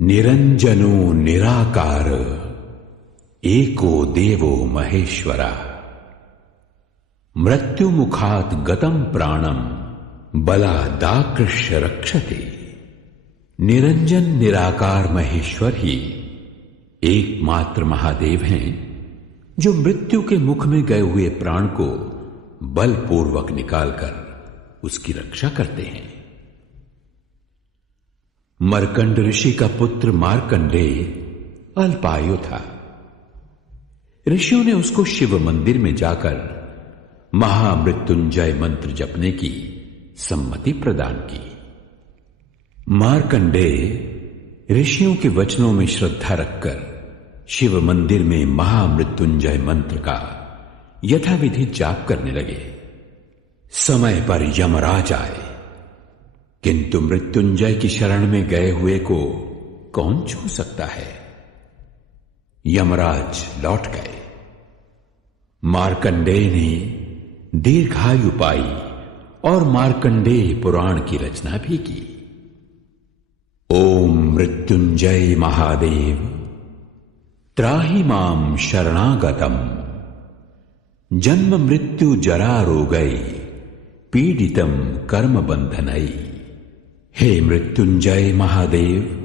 निरंजनो निराकार एको देवो महेश्वरा मृत्युमुखात् गतं प्राणम बलादाकृष्य रक्षते। निरंजन निराकार महेश्वर ही एकमात्र महादेव हैं जो मृत्यु के मुख में गए हुए प्राण को बलपूर्वक निकालकर उसकी रक्षा करते हैं। मर्कंड ऋषि का पुत्र मार्कंडेय अल्पायु था। ऋषियों ने उसको शिव मंदिर में जाकर महामृत्युंजय मंत्र जपने की सम्मति प्रदान की। मार्कंडेय ऋषियों के वचनों में श्रद्धा रखकर शिव मंदिर में महामृत्युंजय मंत्र का यथाविधि जाप करने लगे। समय पर यमराज आए, किंतु मृत्युंजय की शरण में गए हुए को कौन छू सकता है। यमराज लौट गए। मार्कंडेय ने दीर्घायु पाई और मार्कंडेय पुराण की रचना भी की। ओम मृत्युंजय महादेव त्राहि मां शरणागतम जन्म मृत्यु जरा रोगै पीडितम कर्म बंधनई। हे मृत्युंजय महादेव,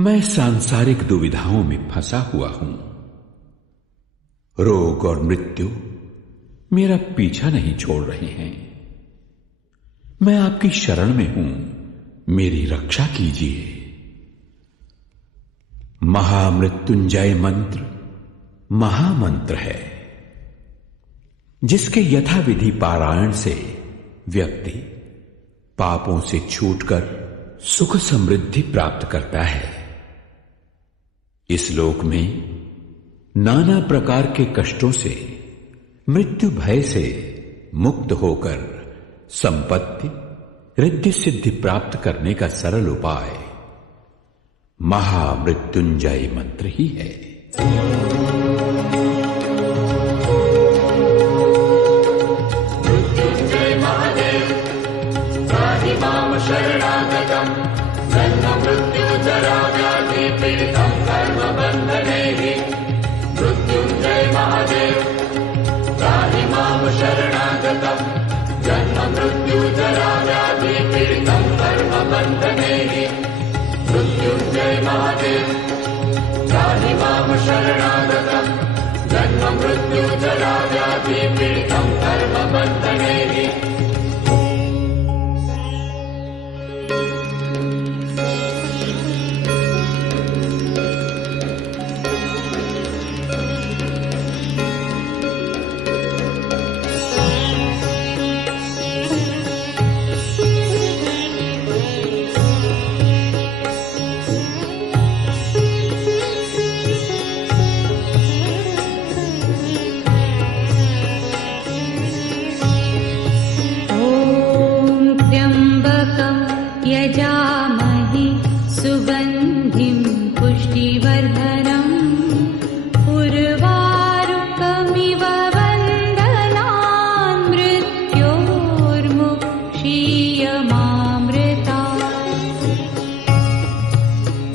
मैं सांसारिक दुविधाओं में फंसा हुआ हूं। रोग और मृत्यु मेरा पीछा नहीं छोड़ रहे हैं। मैं आपकी शरण में हूं, मेरी रक्षा कीजिए। महामृत्युंजय मंत्र महामंत्र है, जिसके यथाविधि पारायण से व्यक्ति पापों से छूटकर सुख समृद्धि प्राप्त करता है। इस लोक में नाना प्रकार के कष्टों से, मृत्यु भय से मुक्त होकर संपत्ति रिद्धि सिद्धि प्राप्त करने का सरल उपाय महामृत्युंजय मंत्र ही है। मृत्युंजय महादेव त्राहि मां शरणागतम् जन्म मृत्यु जरा व्याधि पीडितं कर्म बन्धनैः। मृत्युंजय महादेव त्राहि मां शरणागतम् जन्म मृत्यु जरा व्याधि पीडितं कर्म बन्धनैः। मृत्युंजय महादेव त्राहि मां शरणागतम् जन्म मृत्यु जरा व्याधि पीडितं कर्म बन्धनैः। यजामहे सुगन्धिं पुष्टिवर्धनम् उर्वारुकमिव वन्दनान् मृत्योर्मुक्षीयमामृतात्।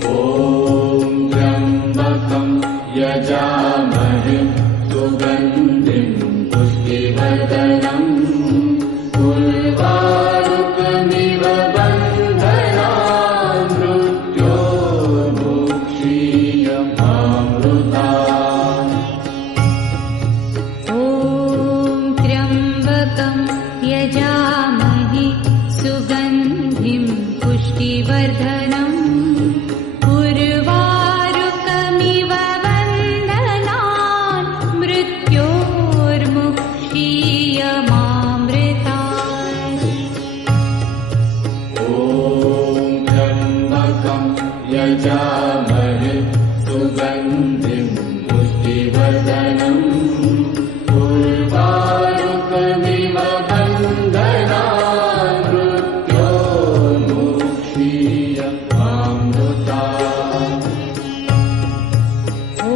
ॐ त्र्यम्बकं यजामहे सुगन्धिं पुष्टिवर्धनम् उर्वारुकमिव यजामहे सुगन्धिं पुष्टिवर्धनम् उर्वारुकमिव वन्दनान् मृत्योर्मुक्षीयमामृतात्। ॐ त्र्यम्बकं यजामहे सुगन्धिं पुष्टिवर्धनम् उर्वारुकमिव वन्दनान् मृत्योर्मुक्षीयमामृतात्। ॐ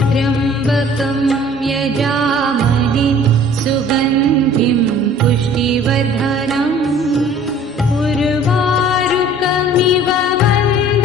त्र्यम्बकं यजामहे सुगन्धिं पुष्टिवर्धनम् उर्वारुकमिव वन्दनान्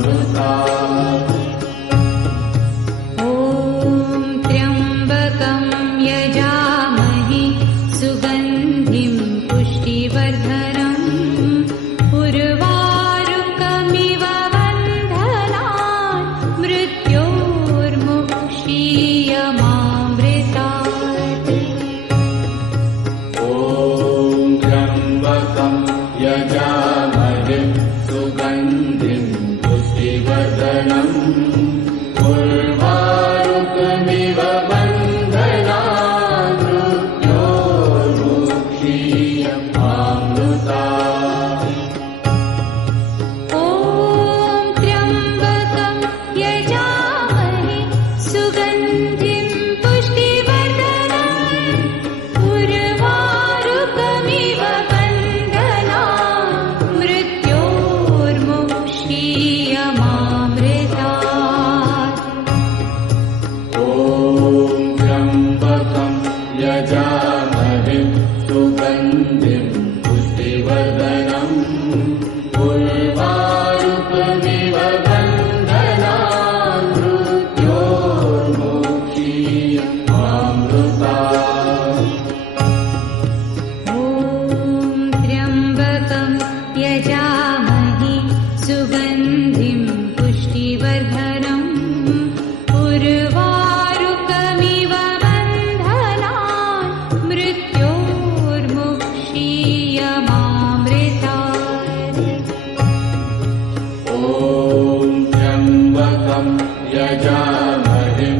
मामृता ॐ त्र्यम्बकं यजामहे सुगन्धिं पुष्टिवर्धनम् उर्वारुकमिव बन्धनान् मृत्योर्मुक्षीयमामृतात् ॐ त्र्यम्बकं यजामहे सुगन्धिं पुष्टिवर्धनम् उर्वारुकमिव बन्धनान् मृत्योर्मुक्षीयमामृतात् ॐ त्र्यम्बकं यजामहे सुगन्धिं पुष्टिवर्धनम् उर्वारुकमिव बन्धनान् मृत्योर्मुक्षीयमामृतात् ॐ त्र्यम्बकं यजामहे सुगन्धिं पुष्टिवर्धनम् उर्वारुकमिव बन्धनान् मृत्योर्मुक्षीयमामृतात् ॐ त्र्यम्बकं यजामहे सुगन्धिं पुष्टिवर्धनम् उर्वारुकमिव बन्धनान् मृत्योर्मुक्षीयमामृतात् ॐ त्र्यम्बकं यजामहे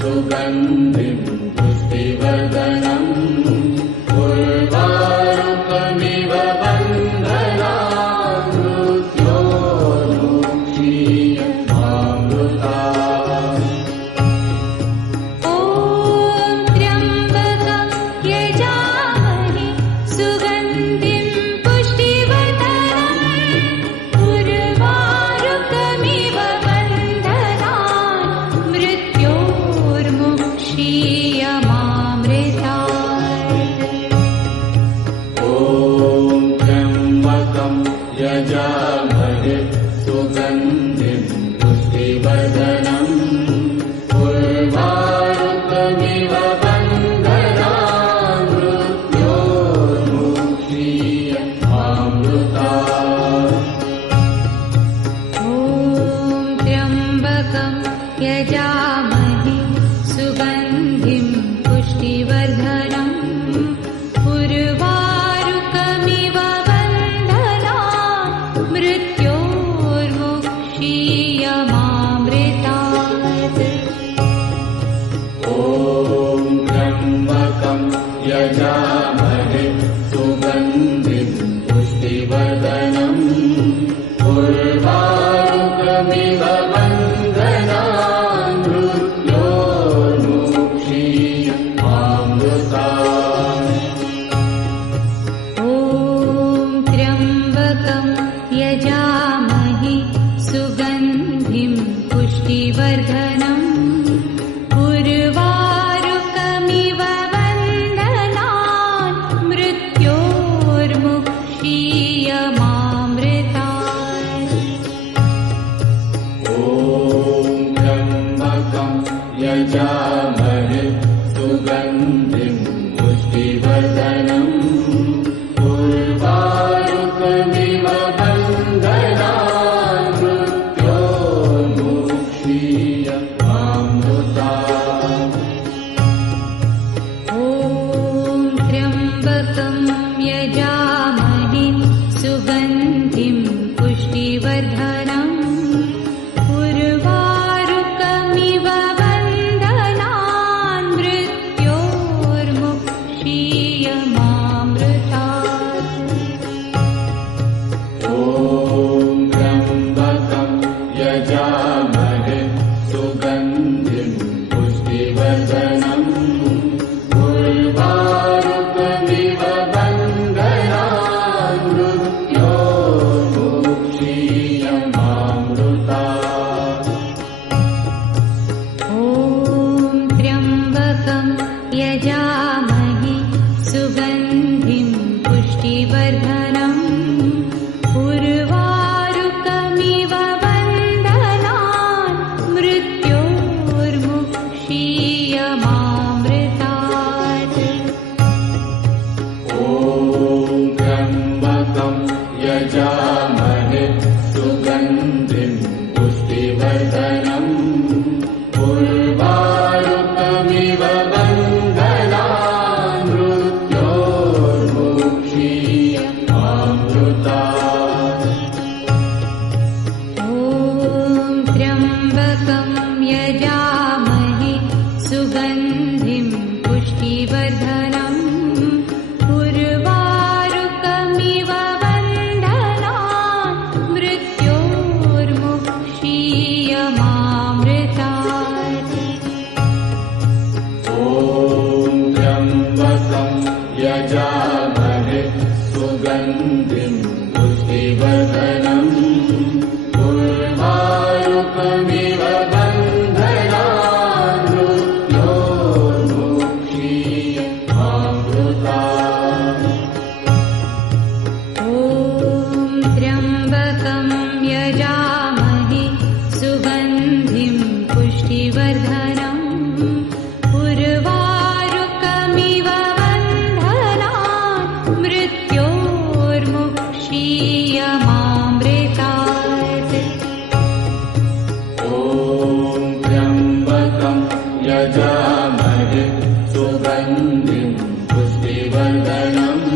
सुगन्धिं पुष्टिवर्धनम् उर्वारुकमिव बन्धनान् मृत्योर्मुक्षीयमामृतात् ॐ त्र्यम्बकं यजामहे सुगन्धिं पुष्टिवर्धनम् उर्वारुकमिव बन्धनान् मृत्योर्मुक्षीयमामृतात् ॐ त्र्यम्बकं यजामहे सुगन्धिं पुष्टिवर्धनम् उर्वारुकमिव बन्धनान् मृत्योर्मुक्षीयमामृतात् ॐ त्र्यम्बकं यजामहे सुगन्धिं पुष्टिवर्धनम् उर्वारुकमिव बन्धनान् मृत्योर्मुक्षीयमामृतात् ॐ त्र्यम्बकं यजामहे सुगन्धिं पुष्टिवर्धनम् उर्वारुकमिव बन्धनान् मृत्योर्मुक्षीयमामृतात् ॐ त्र्यम्बकं यजामहे सुगन्धिं पुष्टिवर्धनम् उर्वारुकमिव बन्धनान् मृत्योर्मुक्षीयमामृतात् ॐ त्र्यम्बकं यजामहे सुगन्धिं पुष्टिवर्धनम् उर्वारुकमिव बन्धनान् मृत्योर्मुक्षीयमामृतात् ॐ त्र्यम्बकं यजामहे सुगन्धिं पुष्टिवर्धनम् उर्वारुकमिव बन्धनान् मृत्योर्मुक्षीयमामृतात् ॐ त्र्यम्बकं यजामहे सुगन्धिं पुष्टिवर्धनम् उर्वारुकमिव बन्धनान् मृत्योर्मुक्षीयमामृतात् ॐ त्र्यम्बकं यजामहे सुगन्धिं पुष्टिवर्धनम् उर्वारुकमिव बन्धनान् पुष्टिवर्धनम् उर्वारुकमिव बन्धनान् मृत्योर्मुक्षीयमामृतात्। ॐ त्र्यम्बकं यजामहे सुगन्धिं पुष्टिवर्धनम् उर्वारुकमिव बन्धनान् मृत्योर्मुक्षीयमामृतात्। ॐ त्र्यम्बकं यजामहे सुगन्धिं पुष्टिवर्धनम् उर्वारुकमिव बन्धनान् मृत्योर्मुक्षीयमामृतात्। ॐ त्र्यम्बकं यजामहे सुगन्धिं पुष्टिवर्धनम् उर्वारुकमिव बन्धनान् मृत्योर्मुक्षीयमामृतात्। ॐ त्र्यम्बकं यजामहे सुगन्धिं पुष्टिवर्धनम्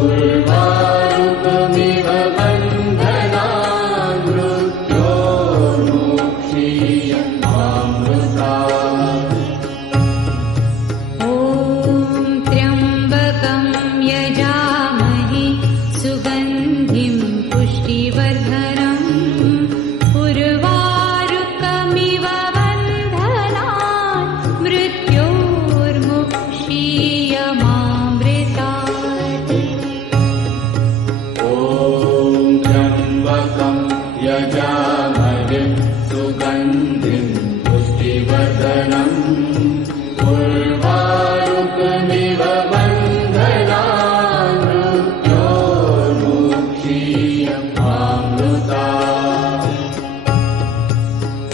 उर्वारुकमिव बन्धनान् मृत्योर्मुक्षीयमामृतात्। ॐ त्र्यम्बकं यजामहे सुगन्धिं पुष्टिवर्धनम् उर्वारुकमिव बन्धनान् मृत्योर्मुक्षीयमामृतात्। ॐ त्र्यम्बकं यजामहे सुगन्धिं पुष्टिवर्धनम् उर्वारुकमिव बन्धनान् मृत्योर्मुक्षीयमामृतात्।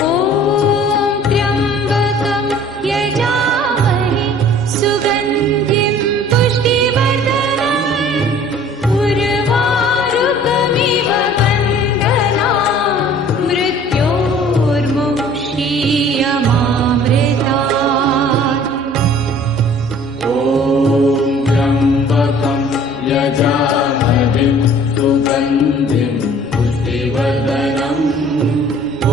ॐ त्र्यम्बकं यजामहे सुगन्धिं पुष्टिवर्धनम् उर्वारुकमिव बन्धनान् मृत्योर्मुक्षीयमामृतात्। ॐ त्र्यम्बकं यजामहे सुगन्धिं पुष्टिवर्धनम्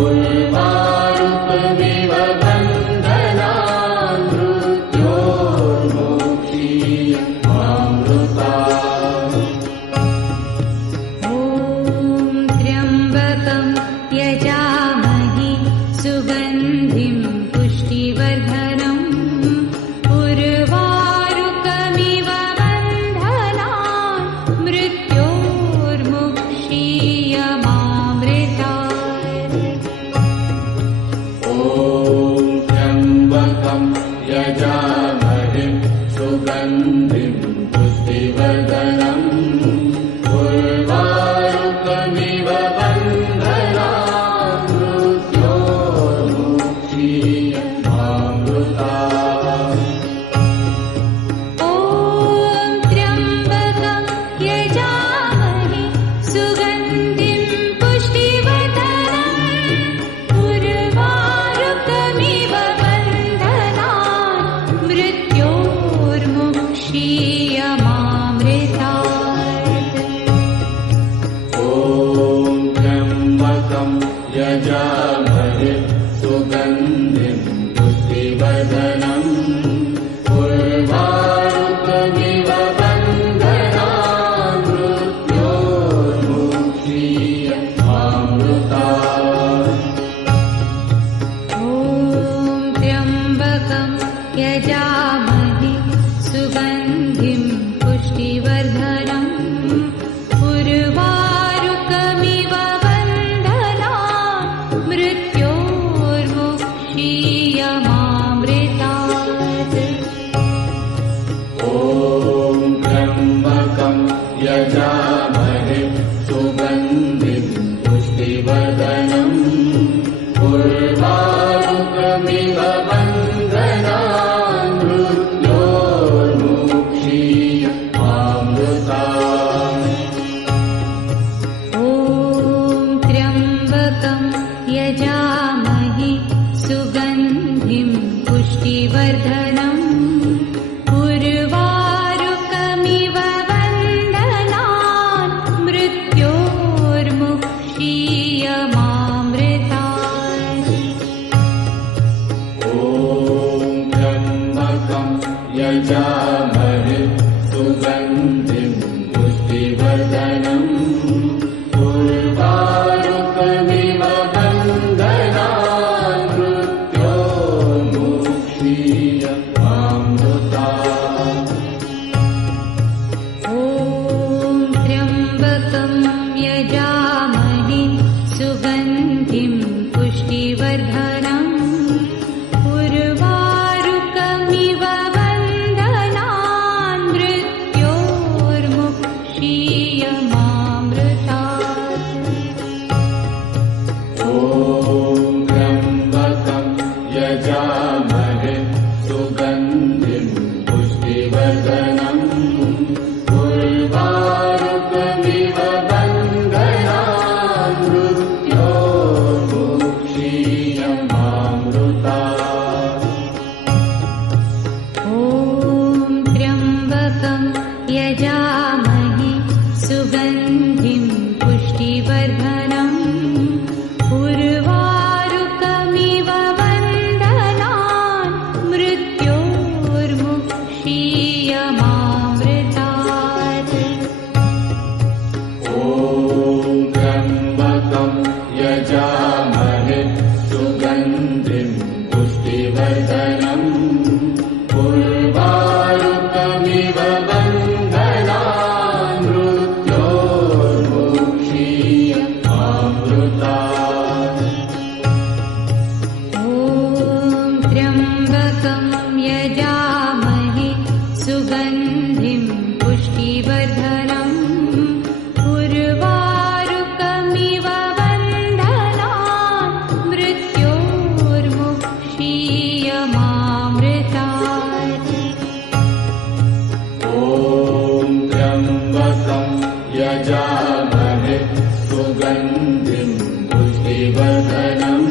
उर्वारुकमिव बन्धनान् मृत्योर्मुक्षीयमामृतात्। ॐ त्र्यम्बकं यजामहे सुगन्धिं पुष्टिवर्धनम् उर्वारुकमिव बन्धनान् मृत्योर्मुक्षीयमामृतात्। ॐ त्र्यम्बकं यजामहे सुगन्धिं पुष्टिवर्धनम् उर्वारुकमिव बन्धनान् मृत्योर्मुक्षीयमामृतात्। ॐ त्र्यम्बकं यजामहे सुगन्धिं पुष्टिवर्धनम् उर्वारुकमिव बन्धनान् मृत्योर्मुक्षीयमामृतात्। ॐ त्र्यम्बकं यजामहे सुगन्धिं पुष्टिवर्धनम् उर्वारुकमिव यजामहे सुगन्धिं पुष्टिवर्धनम् उर्वारुकमिव बन्धनान् मृत्योर्मुक्षीयमामृतात्। ॐ त्र्यम्बकं यजामहे सुगन्धिं पुष्टिवर्धनम् उर्वारुकमिव बन्धनान् मृत्योर्मुक्षीयमामृतात्। यजामहे सुगन्धिं पुष्टिवर्धनम् उर्वारुकमिव वन्दनान् मृत्योर्मुक्षीयमामृतात्। ॐ त्र्यम्बकं यजामहे सुगन्धिं पुष्टिवर्धनम् उर्वारुकमिव वन्दनान् मृत्योर्मुक्षीयमामृतात्। ॐ त्र्यम्बकं यजामहे सुगन्धिं पुष्टिवर्धनम् उर्वारुकमिव वन्दनान् मृत्योर्मुक्षीयमामृतात्। ॐ त्र्यम्बकं यजामहे सुगन्धिं पुष्टिवर्धनम् उर्वारुकमिव वन्दनान् मृत्योर्मुक्षीयमामृतात्। ॐ त्र्यम्बकं यजामहे सुगन्धिं पुष्टिवर्धनम् उर्वारुकमिव वन्दनान् मृत्योर्मुक्षीयमामृतात्। ॐ त्र्यम्बकं यजामहे सुगन्धिं पुष्टिवर्धनम् उर्वारुकमिव वन्दनान् मृत्योर्मुक्षीयमामृतात्। ॐ त्र्यम्बकं यजामहे सुगन्धिं पुष्टिवर्धनम् उर्वारुकमिव वन्दनान् मृत्योर्मुक्षीयमामृतात्। ॐ त्र्यम्बकं यजामहे सुगन्धिं पुष्टिवर्धनम्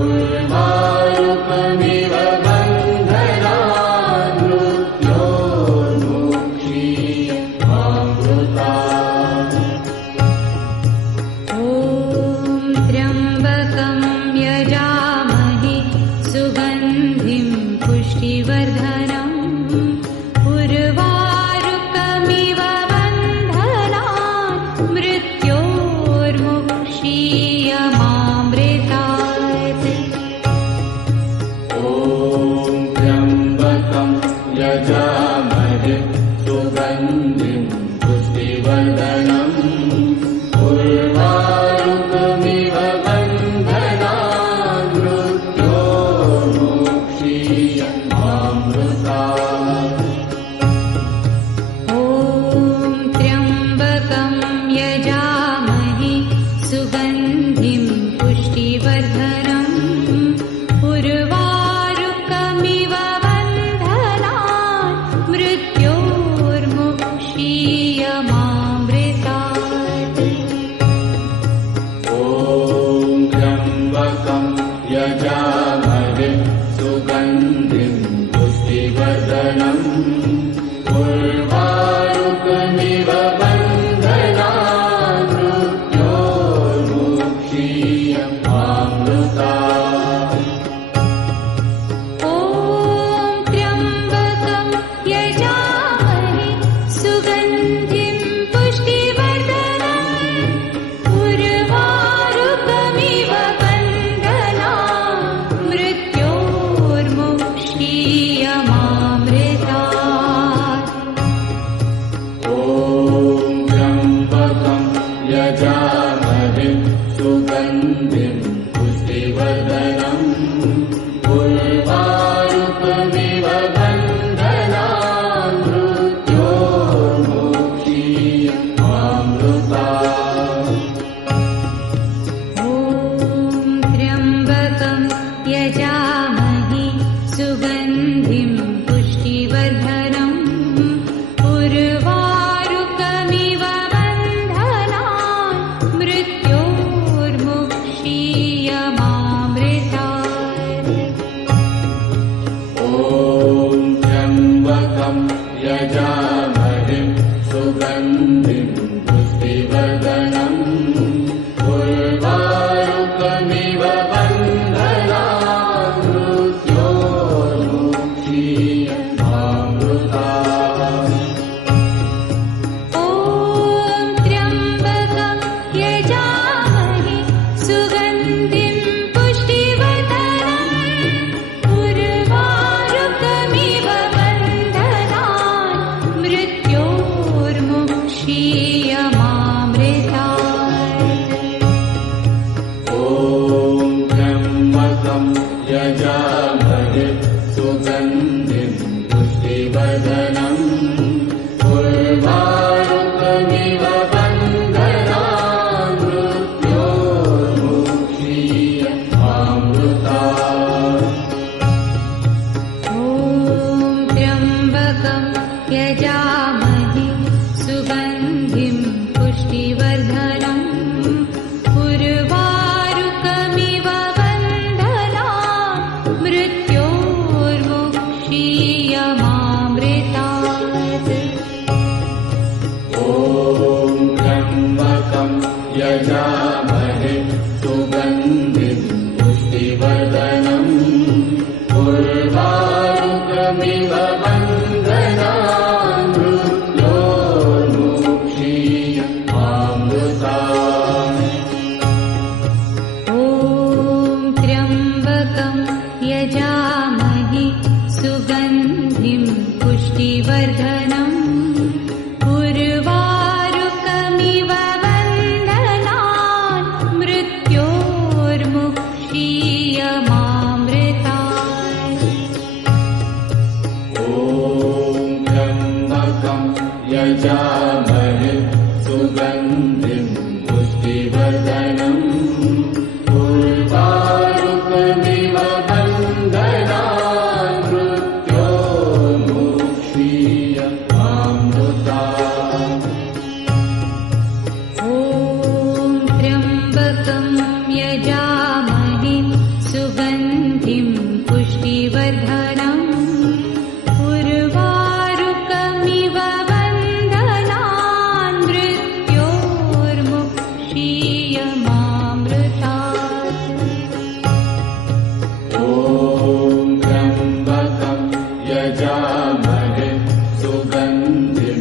उर्वारुकमिव वन्दनान् मृत्योर्मुक्षीयमामृतात्। ॐ त्र्यम्बकं यजामहे सुगन्धिं पुष्टिवर्धनम् उर्वारुकमिव वन्दनान् मृत्योर्मुक्षीयमामृतात्। ॐ त्र्यम्बकं यजामहे सुगन्धिं पुष्टिवर्धनम् उर्वारुकमिव वन्दनान् मृत्योर्मुक्षीयमामृतात्। ॐ त्र्यम्बकं यजामहे सुगन्धिं पुष्टिवर्धनम् उर्वारुकमिव वन्दनान् मृत्योर्मुक्षीयमामृतात्। ॐ त्र्यम्बकं यजामहे सुगन्धिं पुष्टिवर्धनम् उर्वारुकमिव वन्दनान् मृत्योर्मुक्षीयमामृतात्। ॐ त्र्यम्बकं यजामहे सुगन्धिं पुष्टिवर्धनम् उर्वारुकमिव वन्दनान् मृत्योर्मुक्षीयमामृतात्। ॐ त्र्यम्बकं यजामहे सुगन्धिं पुष्टिवर्धनम् उर्वारुकमिव वन्दनान् मृत्योर्मुक्षीयमामृतात्। ॐ त्र्यम्बकं यजामहे सुगन्धिं पुष्टिवर्धनम् उर्वारुकमिव वन्दनान् मृत्योर्मुक्षीयमामृतात्। त्र्यम्बकं यजामहे सुगन्धिं पुष्टिवर्धनम् उर्वारुकमिव बन्धनान् मृत्योर्मुक्षीयमामृतात्। यजामहे सुगन्धिं पुष्टिवर्धनम् उर्वारुकमिव बन्धनान् मृत्योर्मुक्षीयमामृतात्। त्र्यम्बकं यजामहे सुगन्धिं पुष्टिवर्धनम् उर्वारुकमिव यजामहे सुगन्धिं पुष्टिवर्धनम् उर्वारुकमिव बन्धनान् मृत्योर्मुक्षीयमामृतात्। त्र्यम्बकं यजामहे सुगन्धिं पुष्टिवर्धनम् उर्वारुकमिव बन्धनान् मृत्योर्मुक्षीयमामृतात्। त्र्यम्बकं यजामहे सुगन्धिं पुष्टिवर्धनम् उर्वारुकमिव बन्धनान् मृत्योर्मुक्षीयमामृतात्। त्र्यम्बकं यजामहे सुगन्धिं पुष्टिवर्धनम् उर्वारुकमिव बन्धनान् मृत्योर्मुक्षीयमामृतात्। त्र्यम्बकं यजामहे सुगन्धिं पुष्टिवर्धनम् उर्वारुकमिव बन्धनान् मृत्योर्मुक्षीयमामृतात्। त्र्यम्बकं यजामहे सुगन्धिं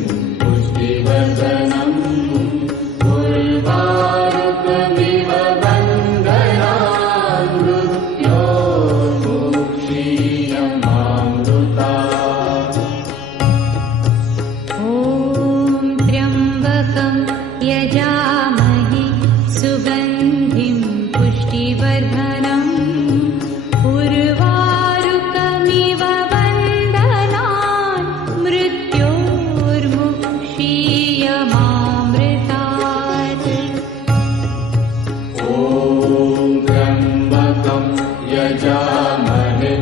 पुष्टिवर्धनम् उर्वारुकमिव बन्धनान् मृत्योर्मुक्षीयमामृतात्। त्र्यम्बकं यजामहे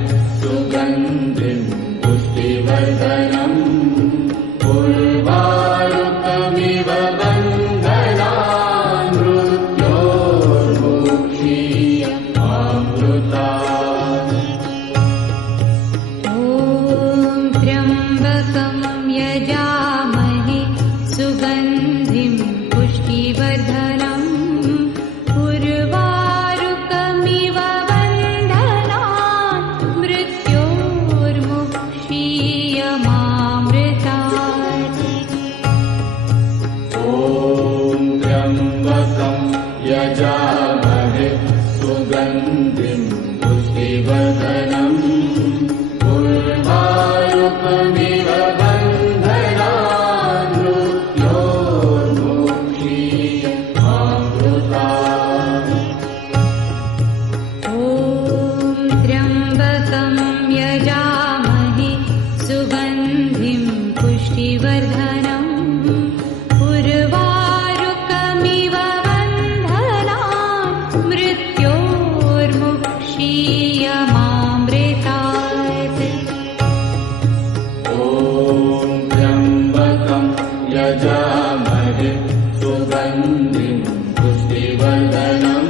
सुगन्धिं पुष्टिवर्धनम् उर्वारुकमिव बन्धनान् मृत्योर्मुक्षीयमामृतात्। त्र्यम्बकं यजामहे सुगन्धिं पुष्टिवर्धनम् उर्वारुकमिव बन्धनान् मृत्योर्मुक्षीयमामृतात्। त्र्यम्बकं यजामहे सुगन्धिं पुष्टिवर्धनम् उर्वारुकमिव बन्धनान् मृत्योर्मुक्षीयमामृतात्। त्र्यम्बकं यजामहे सुगन्धिं पुष्टिवर्धनम् उर्वारुकमिव बन्धनान् मृत्योर्मुक्षीयमामृतात्। त्र्यम्बकं यजामहे सुगन्धिं पुष्टिवर्धनम्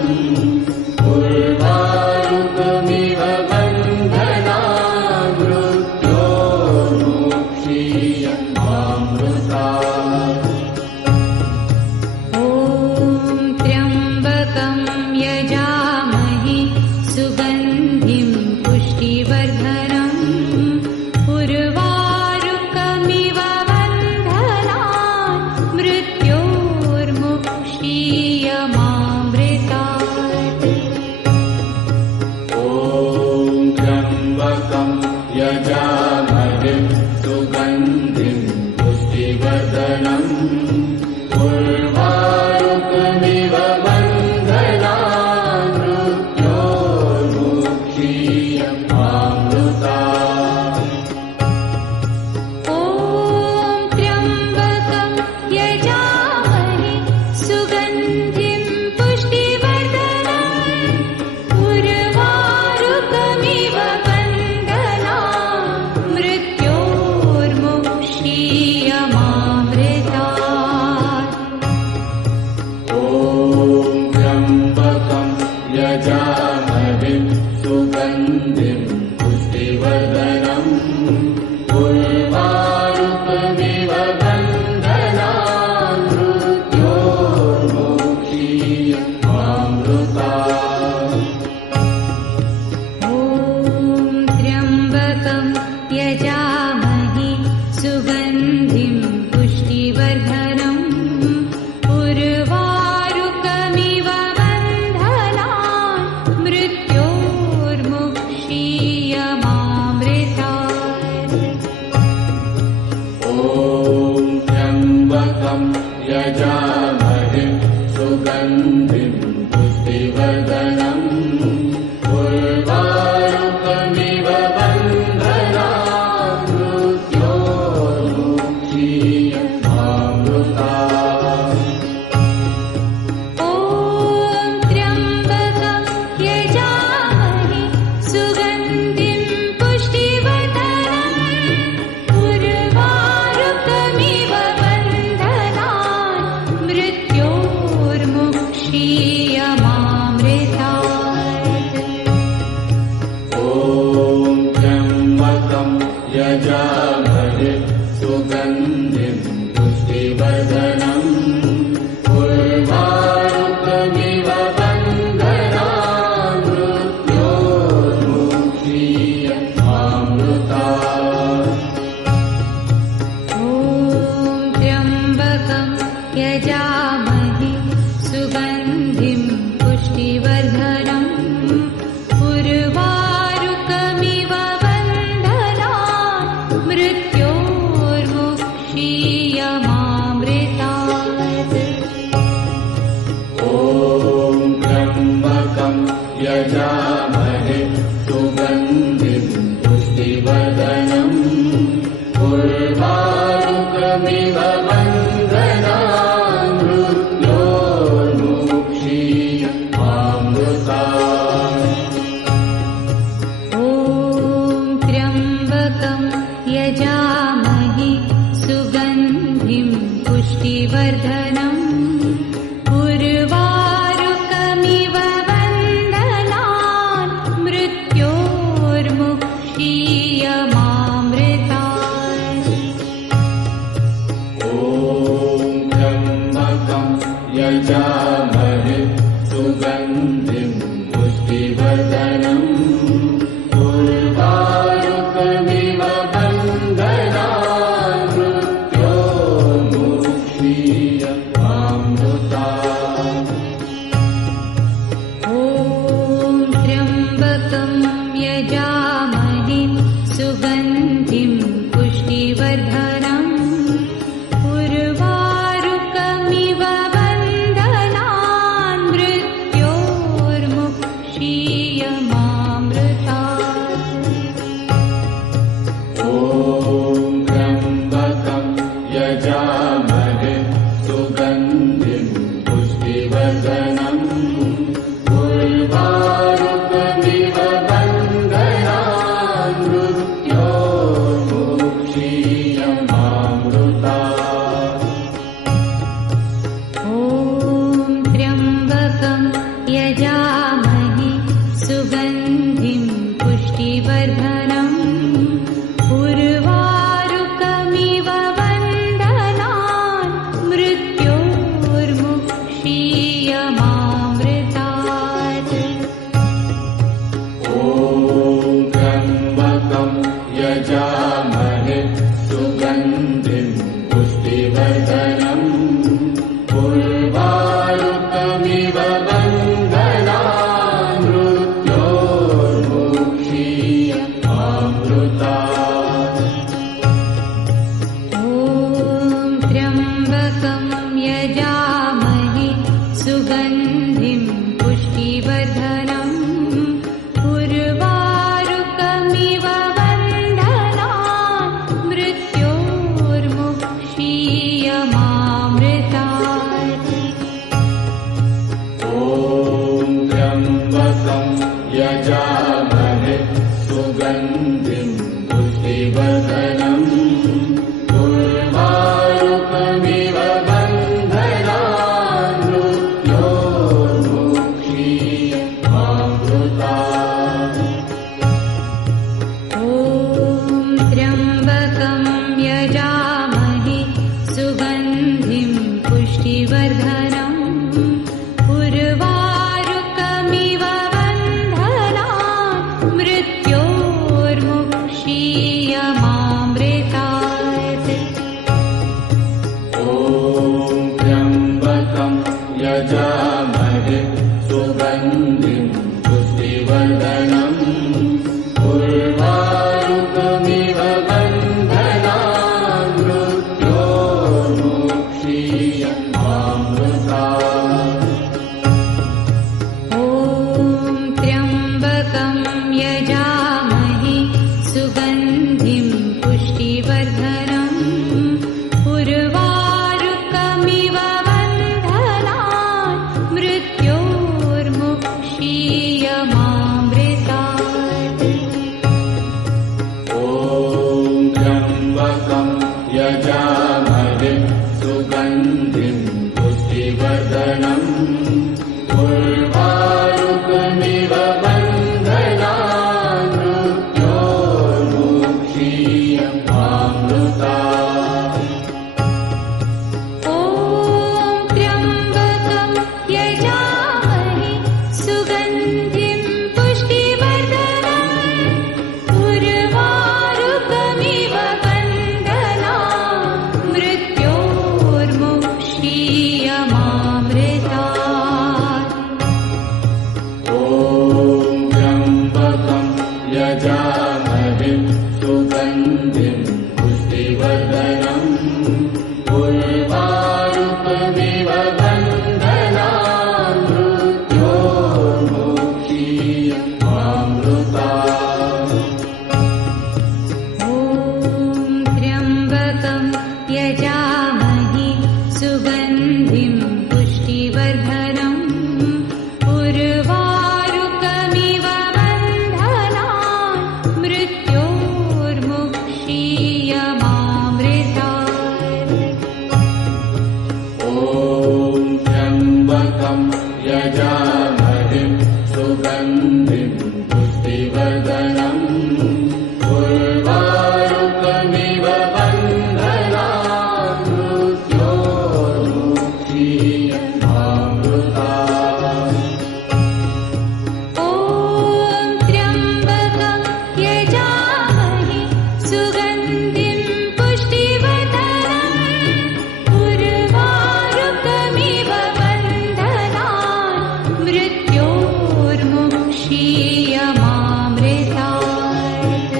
सुगन्धिं पुष्टिवर्धनम् उर्वारुकमिव बन्धनान् मृत्योर्मुक्षीयमामृतात्। ॐ त्र्यम्बकं यजामहे सुगन्धिं पुष्टिवर्धनम् उर्वारुकमिव बन्धनान् मृत्योर्मुक्षीयमामृतात्। ॐ त्र्यम्बकं यजामहे सुगन्धिं पुष्टिवर्धनम् उर्वारुकमिव बन्धनान् मृत्योर्मुक्षीयमामृतात्। ॐ त्र्यम्बकं यजामहे सुगन्धिं पुष्टिवर्धनम् उर्वारुकमिव बन्धनान् मृत्योर्मुक्षीयमामृतात्। ॐ त्र्यम्बकं यजामहे सुगन्धिं पुष्टिवर्धनम् उर्वारुकमिव बन्धनान् मृत्योर्मुक्षीयमामृतात्। ॐ त्र्यम्बकं यजामहे सुगन्धिं पुष्टिवर्धनम् उर्वारुकमिव बन्धनान् मृत्योर्मुक्षीयमामृतात्। ॐ त्र्यम्बकं यजामहे सुगन्धिं पुष्टिवर्धनम् उर्वारुकमिव बन्धनान् मृत्योर्मुक्षीयमामृतात्। ॐ त्र्यम्बकं यजामहे सुगन्धिं पुष्टिवर्धनम् उर्वारुकमिव बन्धनान् मृत्योर्मुक्षीयमामृतात्। ॐ त्र्यम्बकं यजामहे सुगन्धिं पुष्टिवर्धनम् उर्वारुकमिव बन्धनान् मृत्योर्मुक्षीयमामृतात्। ॐ त्र्यम्बकं यजामहे सुगन्धिं पुष्टिवर्धनम् उर्वारुकमिव बन्धनान् मृत्योर्मुक्षीयमामृतात्। ॐ त्र्यम्बकं यजामहे सुगन्धिं पुष्टिवर्धनम् उर्वारुकमिव बन्धनान् मृत्योर्मुक्षीयमामृतात्। ॐ त्र्यम्बकं यजामहे सुगन्धिं पुष्टिवर्धनम् उर्वारुकमिव बन्धनान् मृत्योर्मुक्षीयमामृतात्। ॐ त्र्यम्बकं यजामहे सुगन्धिं पुष्टिवर्धनम् उर्वारुकमिव बन्धनान् मृत्योर्मुक्षीयमामृतात्। ॐ त्र्यम्बकं यजामहे सुगन्धिं पुष्टिवर्धनम् उर्वारुकमिव बन्धनान् मृत्योर्मुक्षीयमामृतात्। यजामहे सुगन्धिं पुष्टिवर्धनम् उर्वारुकमिव बन्धनान् मृत्योर्मुक्षीयमामृतात्। ॐ त्र्यम्बकं यजामहे सुगन्धिं पुष्टिवर्धनम् उर्वारुकमिव बन्धनान् मृत्योर्मुक्षीयमामृतात्। ॐ त्र्यम्बकं यजामहे सुगन्धिं पुष्टिवर्धनम् उर्वारुकमिव बन्धनान् मृत्योर्मुक्षीयमामृतात्। ॐ त्र्यम्बकं यजामहे सुगन्धिं पुष्टिवर्धनम् उर्वारुकमिव बन्धनान् मृत्योर्मुक्षीयमामृतात्। ॐ त्र्यम्बकं यजामहे सुगन्धिं पुष्टिवर्धनम् उर्वारुकमिव बन्धनान् मृत्योर्मुक्षीयमामृतात्। ॐ त्र्यम्बकं यजामहे सुगन्धिं पुष्टिवर्धनम् उर्वारुकमिव बन्धनान् मृत्योर्मुक्षीयमामृतात्। ॐ त्र्यम्बकं यजामहे सुगन्धिं पुष्टिवर्धनम् उर्वारुकमिव बन्धनान् मृत्योर्मुक्षीयमामृतात्। ॐ त्र्यम्बकं यजामहे सुगन्धिं पुष्टिवर्धनम् उर्वारुकमिव बन्धनान् मृत्योर्मुक्षीयमामृतात्। ॐ त्र्यम्बकं यजामहे सुगन्धिं पुष्टिवर्धनम् उर्वारुकमिव बन्धनान् मृत्योर्मुक्षीयमामृतात्। ॐ त्र्यम्बकं यजामहे सुगन्धिं पुष्टिवर्धनम् उर्वारुकमिव बन्धनान् मृत्योर्मुक्षीयमामृतात्।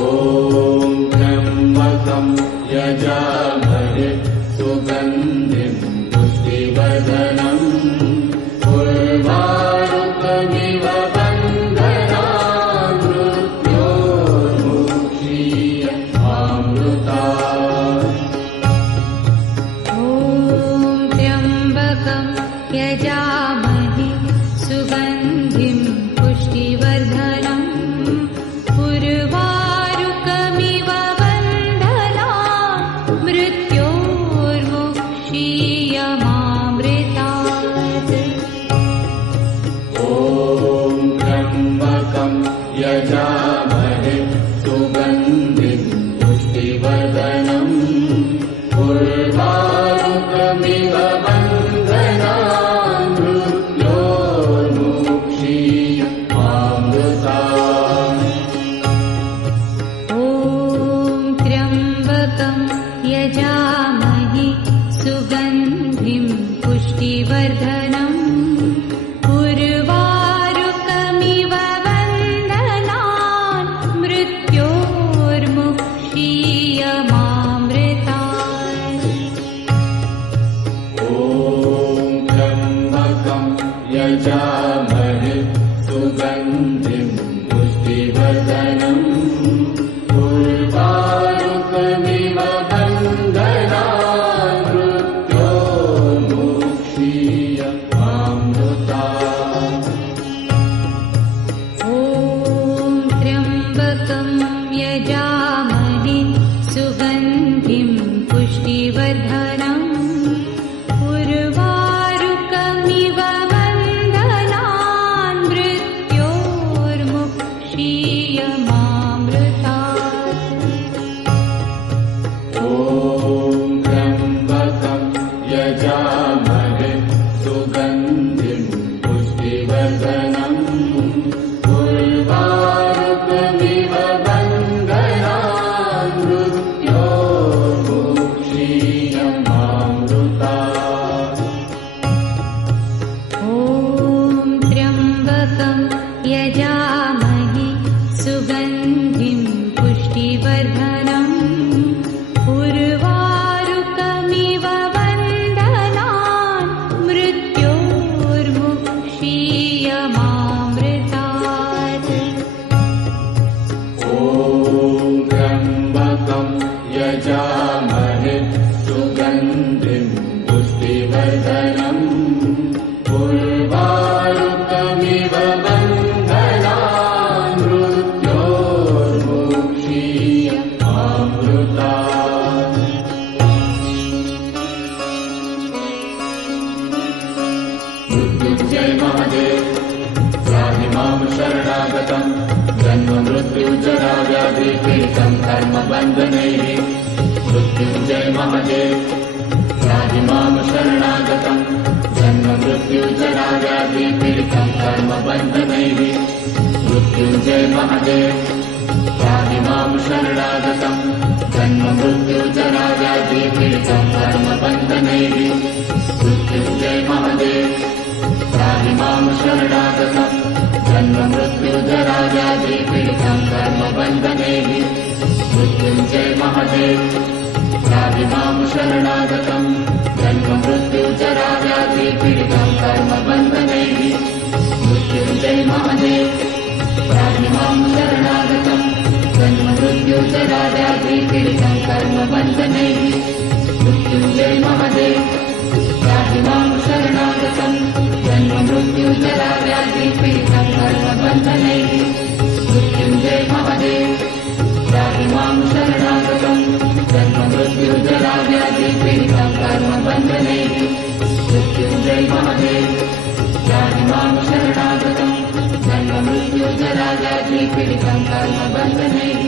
ॐ त्र्यम्बकं यजामहे सुगन्धिं पुष्टिवर्धनम् उर्वारुकमिव बन्धनान् मृत्योर्मुक्षीयमामृतात्। ॐ त्र्यम्बकं यजामहे सुगन्धिं पुष्टिवर्धनम् उर्वारुकमिव बन्धनान् मृत्योर्मुक्षीयमामृतात्। ॐ त्र्यम्बकं यजामहे सुगन्धिं पुष्टिवर्धनम् उर्वारुकमिव बन्धनान् मृत्योर्मुक्षीयमामृतात्। ॐ त्र्यम्बकं यजामहे सुगन्धिं पुष्टिवर्धनम् उर्वारुकमिव बन्धनान् मृत्योर्मुक्षीयमामृतात्। ॐ त्र्यम्बकं यजामहे सुगन्धिं पुष्टिवर्धनम् उर्वारुकमिव बन्धनान् मृत्योर्मुक्षीयमामृतात्। पुष्टिवर्धनम् उर्वारुकमिव बन्धनान् मृत्योर्मुक्षीयमामृतात्। ॐ त्र्यम्बकं यजामहे सुगन्धिं पुष्टिवर्धनम् उर्वारुकमिव बन्धनान् मृत्योर्मुक्षीयमामृतात्। ॐ त्र्यम्बकं यजामहे सुगन्धिं पुष्टिवर्धनम् उर्वारुकमिव बन्धनान् मृत्योर्मुक्षीयमामृतात्। मृत्युञ्जय महादेव त्राहि मां शरणागतम् जन्म मृत्युजरा व्याधिपीडितं कर्मबन्धनैः। मृत्युञ्जय महादेव त्राहि मां शरणागतम् जन्म मृत्युजरा व्याधिपीडितं कर्मबन्धनैः। मृत्युञ्जय महादेव त्राहि मां शरणागतम् जन्म मृत्युजरा व्याधिपीडितं कर्मबन्धनैः। मृत्युञ्जय महादेव त्राहि मां शरणागतम् जन्म मृत्युजरा व्याधिपीडितं कर्मबन्धनैः। मृत्युञ्जय महादेव त्राहि मां शरणागतम् जन्म मृत्युजरा व्याधिपीडितं कर्मबन्धनैः। मृत्युञ्जय महादेव त्राहि मां शरणागतम् जन्म मृत्युजरा व्याधिपीडितं कर्मबन्धनैः। मृत्युञ्जय महादेव त्राहि मां शरणागतम् जन्म मृत्युजरा व्याधिपीडितं कर्मबन्धनैः। मृत्युञ्जय महादेव त्राहि मां शरणागतम् जन्म मृत्युजरा व्याधिपीडितं कर्मबन्धनैः। मृत्युञ्जय महादेव त्राहि मां शरणागतम् जन्म मृत्युजरा व्याधिपीडितं कर्मबन्धनैः।